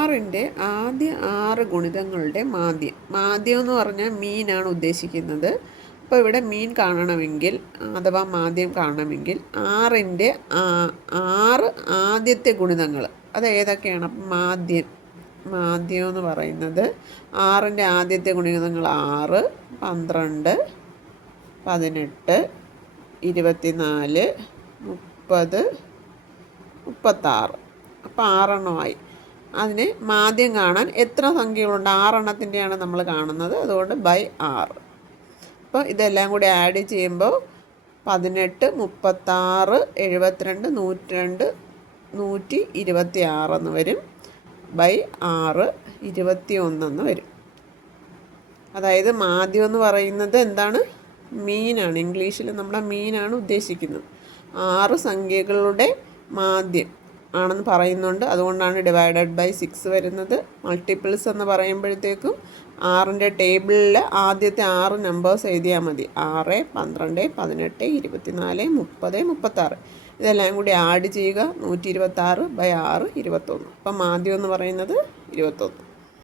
ആറിൻ്റെ ആദ്യ 6 ഗുണിതങ്ങളുടെ മാധ്യം എന്ന് പറഞ്ഞാൽ മീനാണ് ഉദ്ദേശിക്കുന്നത്. അപ്പോൾ ഇവിടെ മീൻ കാണണമെങ്കിൽ അഥവാ മാധ്യം കാണണമെങ്കിൽ 6ൻ്റെ 6 ആദ്യത്തെ ഗുണിതങ്ങൾ അത് ഏതൊക്കെയാണ്? മാധ്യം എന്ന് പറയുന്നത് 6ൻ്റെ ആദ്യത്തെ ഗുണിതങ്ങൾ 6, 12, 18, 24, 30, 36. അപ്പോൾ 6 എണ്ണമായി. അതിന് മാധ്യം കാണാൻ എത്ര സംഖ്യകളുണ്ട്? 6 എണ്ണത്തിൻ്റെയാണ് നമ്മൾ കാണുന്നത്. അതുകൊണ്ട് ബൈ 6. അപ്പോൾ ഇതെല്ലാം കൂടി ആഡ് ചെയ്യുമ്പോൾ 18, 36, 72, 102, 126 എന്ന് വരും. ബൈ 6, 21 എന്ന് വരും. അതായത് മാധ്യം എന്ന് പറയുന്നത് എന്താണ്? മീനാണ്. ഇംഗ്ലീഷിൽ നമ്മുടെ മീനാണ് ഉദ്ദേശിക്കുന്നത്. 6 സംഖ്യകളുടെ മാധ്യം ആണെന്ന് പറയുന്നുണ്ട്. അതുകൊണ്ടാണ് ഡിവൈഡഡ് ബൈ 6 വരുന്നത്. മൾട്ടിപ്പിൾസ് എന്ന് പറയുമ്പോഴത്തേക്കും 6ൻ്റെ ടേബിളിൽ ആദ്യത്തെ 6 നമ്പേഴ്സ് എഴുതിയാൽ മതി. 6, 12, 18, 24, 30, 36. ഇതെല്ലാം കൂടി ആഡ് ചെയ്യുക. 126 ബൈ 6, 21. അപ്പം മാധ്യം എന്ന് പറയുന്നത് 21.